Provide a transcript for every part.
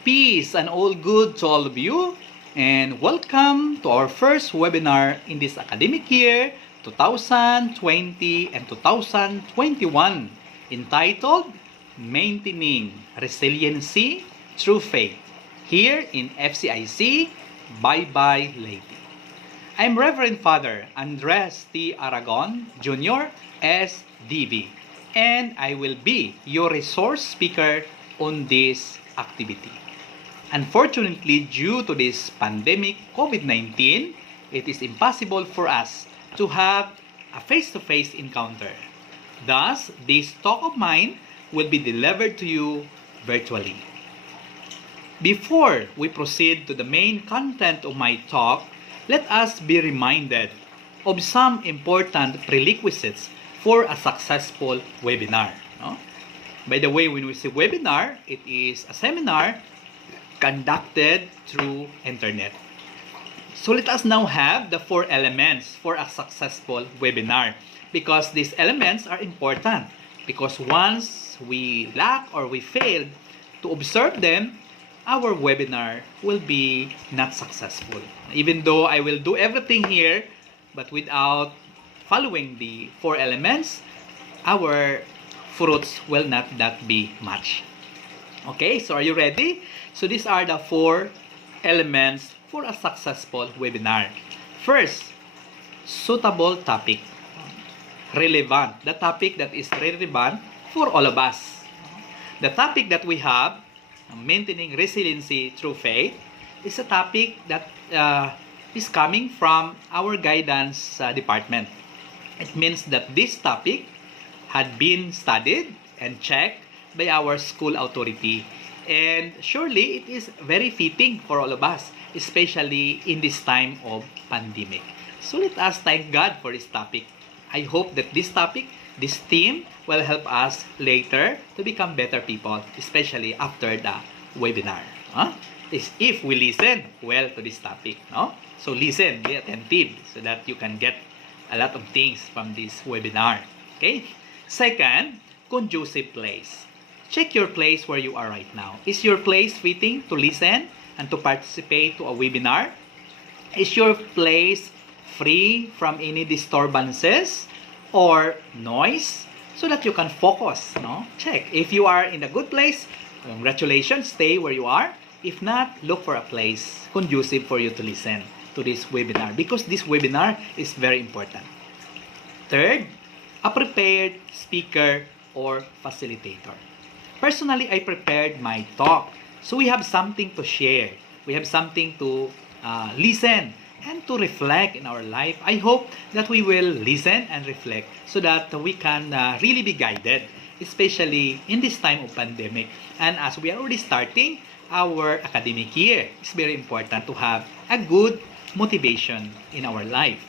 Peace and all good to all of you, and welcome to our first webinar in this academic year 2020 and 2021 entitled Maintaining Resiliency Through Faith here in FCIC. Bye-bye Lady. I'm Reverend Father Andres T. Aragon Jr. SDB, and I will be your resource speaker on this activity. Unfortunately, due to this pandemic COVID-19, it is impossible for us to have a face-to-face encounter. Thus, this talk of mine will be delivered to you virtually. Before we proceed to the main content of my talk, let us be reminded of some important prerequisites for a successful webinar. No? By the way, when we say webinar, it is a seminar conducted through internet. So let us now have the 4 elements for a successful webinar, because these elements are important, because once we lack or we fail to observe them, our webinar will be not successful. Even though I will do everything here, but without following the 4 elements, our fruits will not be much. Okay, so are you ready? So these are the 4 elements for a successful webinar. First, suitable topic. Relevant. The topic that is relevant for all of us. The topic that we have, maintaining resiliency through faith, is a topic that is coming from our guidance department. It means that this topic had been studied and checked by our school authority. And surely it is very fitting for all of us, especially in this time of pandemic. So let us thank God for this topic. I hope that this topic, this theme, will help us later to become better people, especially after the webinar. If we listen well to this topic. No? So listen, be attentive so that you can get a lot of things from this webinar. Okay? Second, conducive place. Check your place where you are right now. Is your place fitting to listen and to participate to a webinar? Is your place free from any disturbances or noise so that you can focus? No? Check. If you are in a good place, congratulations, stay where you are. If not, look for a place conducive for you to listen to this webinar, because this webinar is very important. Third, a prepared speaker or facilitator. Personally, I prepared my talk. So we have something to share. We have something to listen and to reflect in our life. I hope that we will listen and reflect so that we can really be guided, especially in this time of pandemic. And as we are already starting our academic year, it's very important to have a good motivation in our life.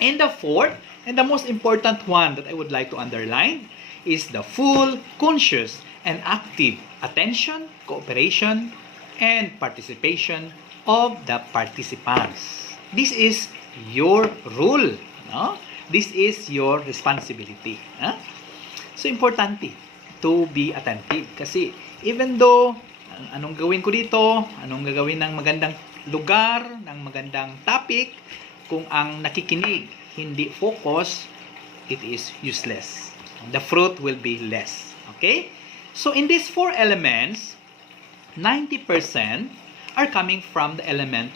And the fourth, and the most important one that I would like to underline, is the full, conscious, and active attention, cooperation, and participation of the participants. This is your role. No? This is your responsibility. So, importante to be attentive. Kasi, even though, anong gawin ko dito, anong gagawin ng magandang lugar, ng magandang topic, kung ang nakikinig hindi focus, it is useless. The fruit will be less. Okay? So, in these 4 elements, 90% are coming from the element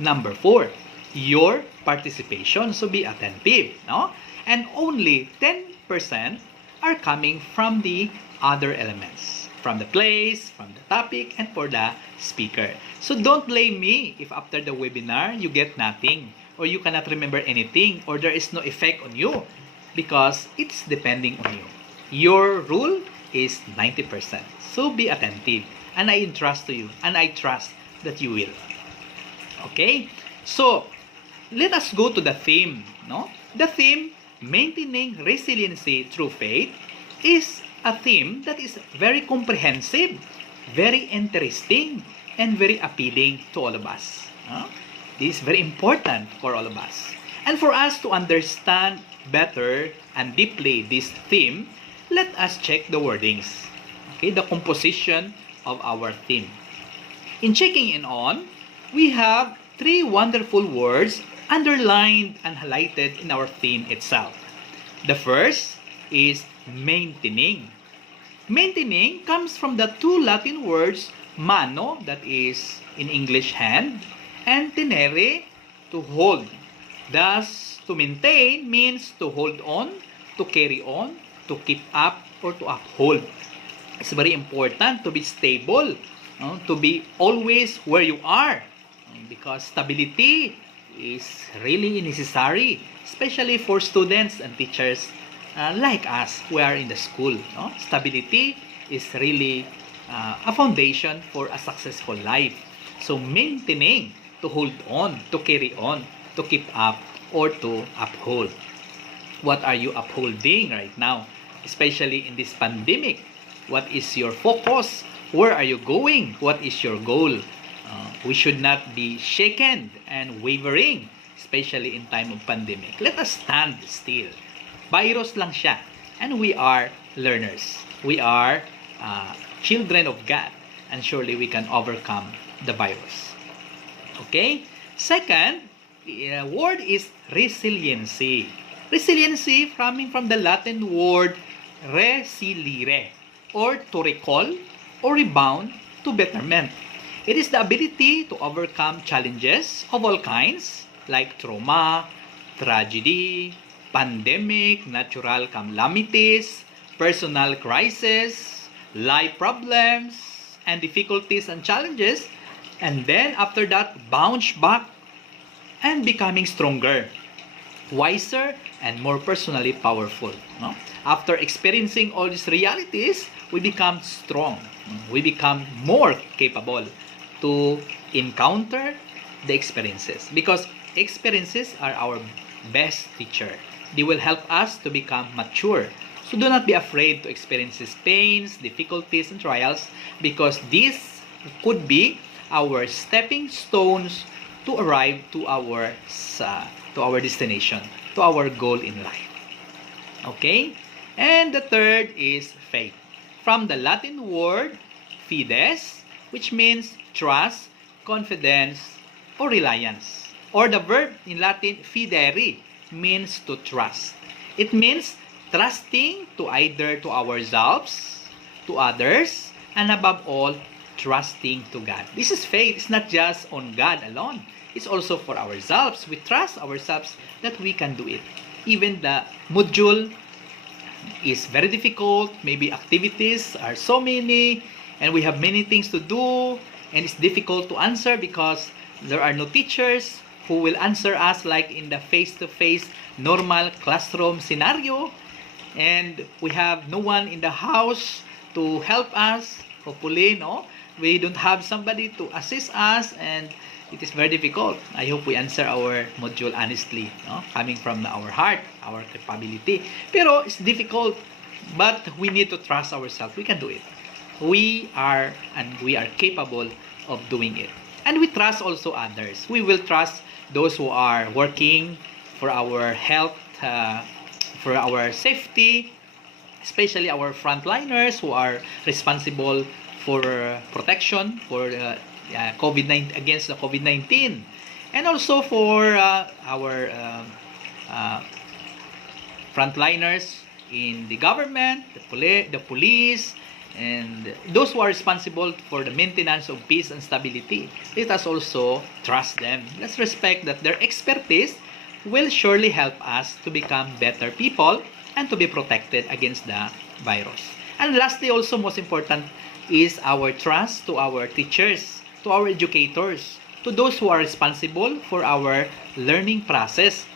number 4, your participation. So, be attentive. No? And only 10% are coming from the other elements, from the place, from the topic, and for the speaker. So, don't blame me if after the webinar, you get nothing, or you cannot remember anything, or there is no effect on you, because it's depending on you. Your rule is 90%. So be attentive. And I entrust to you. And I trust that you will. Okay? So, let us go to the theme. No? The theme, maintaining resiliency through faith, is a theme that is very comprehensive, very interesting, and very appealing to all of us. This is very important for all of us. And for us to understand better and deeply this theme, let us check the wordings. Okay, the composition of our theme. In checking in on, we have three wonderful words underlined and highlighted in our theme itself. The first is maintaining. Maintaining comes from the two Latin words mano, that is in English hand, and tenere, to hold. Thus, to maintain means to hold on, to carry on, to keep up, or to uphold. It's very important to be stable, to be always where you are, because stability is really necessary, especially for students and teachers like us who are in the school. Stability is really a foundation for a successful life. So maintaining, to hold on, to carry on, to keep up, or to uphold. What are you upholding right now, especially in this pandemic? What is your focus? Where are you going? What is your goal? We should not be shaken and wavering, especially in time of pandemic. Let us stand still. Virus lang siya, and we are learners. We are children of God, and surely we can overcome the virus. Okay? Second, word is resiliency. Resiliency coming from the Latin word resilire, or to recall or rebound to betterment. It is the ability to overcome challenges of all kinds like trauma, tragedy, pandemic, natural calamities, personal crisis, life problems, and difficulties and challenges, and then after that bounce back and becoming stronger, wiser, and more personally powerful. After experiencing all these realities, we become strong. We become more capable to encounter the experiences, because experiences are our best teacher. They will help us to become mature. So do not be afraid to experience these pains, difficulties, and trials, because these could be our stepping stones to arrive to our destination, to our goal in life. Okay? And the third is faith. From the Latin word fides, which means trust, confidence, or reliance. Or the verb in Latin fidere means to trust. It means trusting to either to ourselves, to others, and above all, trusting to God. This is faith. It's not just on God alone. It's also for ourselves. We trust ourselves that we can do it. Even the module is very difficult. Maybe activities are so many, and we have many things to do, and it's difficult to answer because there are no teachers who will answer us like in the face-to-face normal classroom scenario, and we have no one in the house to help us. Hopefully, we don't have somebody to assist us, and it is very difficult. I hope we answer our module honestly, coming from our heart, our capability. Pero it's difficult, but we need to trust ourselves. We can do it. We are capable of doing it. And we trust also others. We will trust those who are working for our health, for our safety, especially our frontliners who are responsible for protection for COVID-19, against the COVID-19, and also for our frontliners in the government, the police, and those who are responsible for the maintenance of peace and stability. Let us also trust them. Let's respect that their expertise will surely help us to become better people and to be protected against the virus. And lastly, also most important, is our trust to our teachers, to our educators, to those who are responsible for our learning process.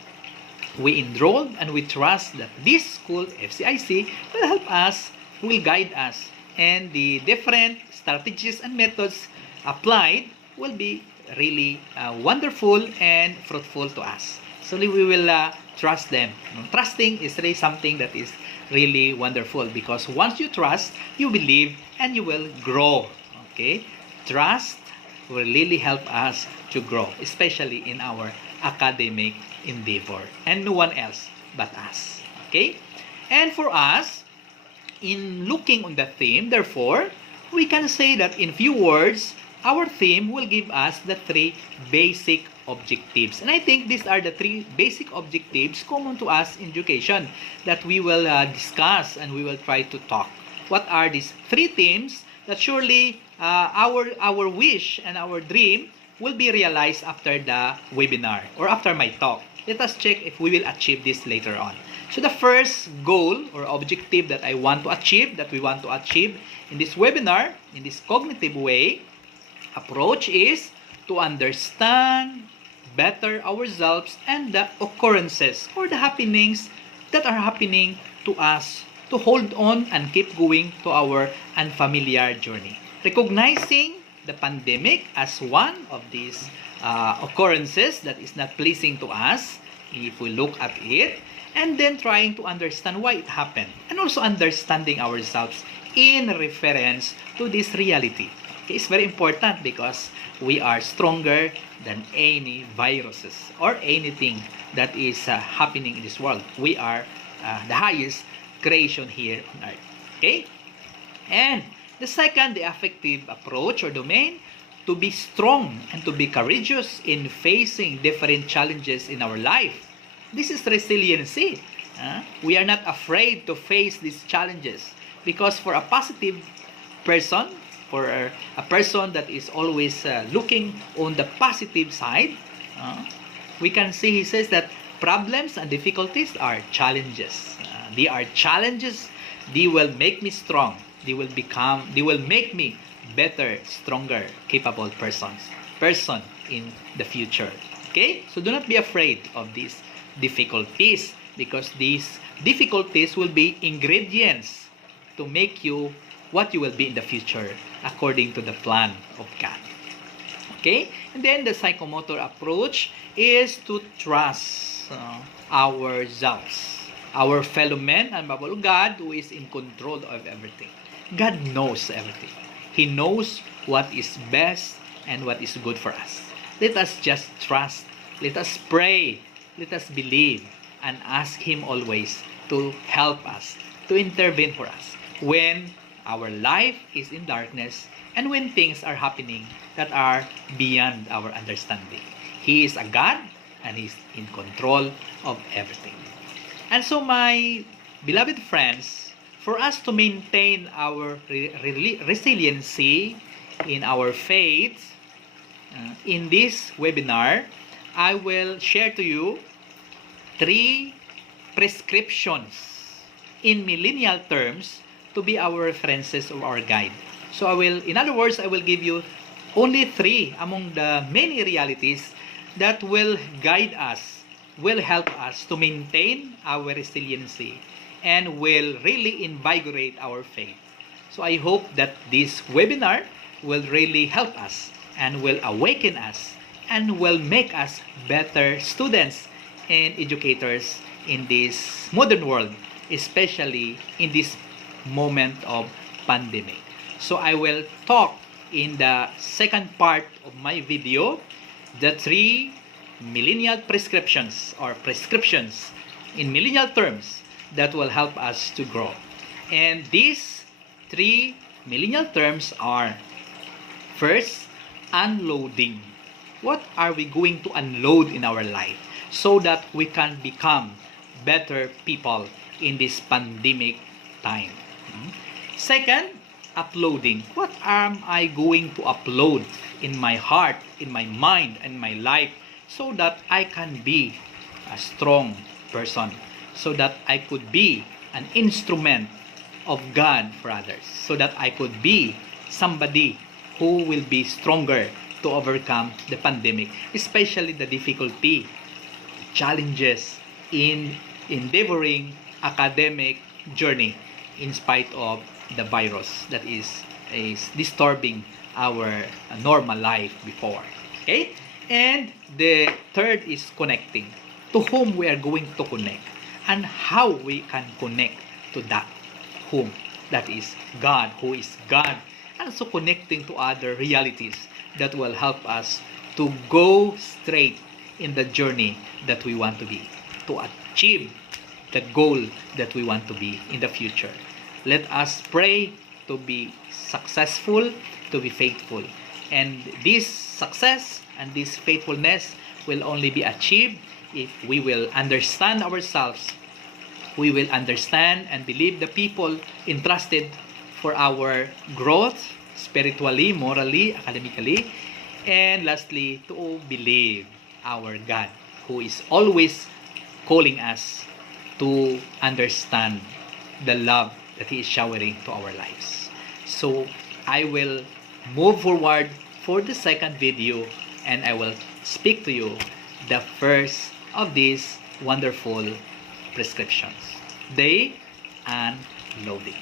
We enroll and we trust that this school, FCIC, will help us, will guide us, and the different strategies and methods applied will be really wonderful and fruitful to us. So we will trust them. Trusting is really something that is really wonderful, because once you trust, you believe, and you will grow. Okay? Trust will really help us to grow, especially in our academic endeavor, and no one else but us. Okay? And for us, in looking on the theme, therefore, we can say that in few words, our theme will give us the three basic objectives. And I think these are the three basic objectives common to us in education that we will discuss and we will try to talk. What are these three themes that surely our wish and our dream will be realized after the webinar or after my talk. Let us check if we will achieve this later on. So the first goal or objective that I want to achieve, that we want to achieve in this webinar, in this cognitive way, approach is to understand better ourselves and the occurrences or the happenings that are happening to us, to hold on and keep going to our unfamiliar journey. Recognizing the pandemic as one of these occurrences that is not pleasing to us, if we look at it, and then trying to understand why it happened, and also understanding ourselves in reference to this reality. Okay, it's very important because we are stronger than any viruses or anything that is happening in this world. We are the highest creation here on earth. Okay? And the second, the affective approach or domain, to be strong and to be courageous in facing different challenges in our life. This is resiliency. We are not afraid to face these challenges because for a positive person, for a person that is always looking on the positive side, we can see he says that problems and difficulties are challenges. They are challenges. They will make me strong. They will make me better, stronger, capable person in the future. Okay? So do not be afraid of these difficulties because these difficulties will be ingredients to make you what you will be in the future according to the plan of God. Okay? And then the psychomotor approach is to trust ourselves, our fellow men, and above God who is in control of everything. God knows everything. He knows what is best and what is good for us. Let us just trust. Let us pray. Let us believe and ask Him always to help us, to intervene for us when our life is in darkness and when things are happening that are beyond our understanding. He is a God and He's in control of everything. And so my beloved friends, for us to maintain our resiliency in our faith, in this webinar, I will share to you 3 prescriptions in millennial terms to be our references or our guide. So in other words, I will give you only 3 among the many realities that will guide us, will help us to maintain our resiliency, and will really invigorate our faith. So I hope that this webinar will really help us and will awaken us and will make us better students and educators in this modern world, especially in this moment of pandemic. So I will talk in the second part of my video the 3 millennial prescriptions or prescriptions in millennial terms that will help us to grow. And these 3 millennial terms are: first, unloading. What are we going to unload in our life so that we can become better people in this pandemic time? Second, uploading. What am I going to upload in my heart, in my mind, and my life so that I can be a strong person, so that I could be an instrument of God for others, so that I could be somebody who will be stronger to overcome the pandemic, especially the difficulty, challenges in endeavoring academic journey in spite of the virus that is disturbing our normal life before. Okay? And the third is connecting. To whom we are going to connect and how we can connect to that whom, that is God, who is God, and so connecting to other realities that will help us to go straight in the journey that we want to be, to achieve the goal that we want to be in the future. Let us pray to be successful, to be faithful, And this success and this faithfulness will only be achieved if we will understand ourselves. We will understand and believe the people entrusted for our growth, spiritually, morally, academically. And lastly, to believe our God, who is always calling us to understand the love that He is showering to our lives. So, I will move forward for the second video, and I will speak to you the first of these wonderful prescriptions, day and loading.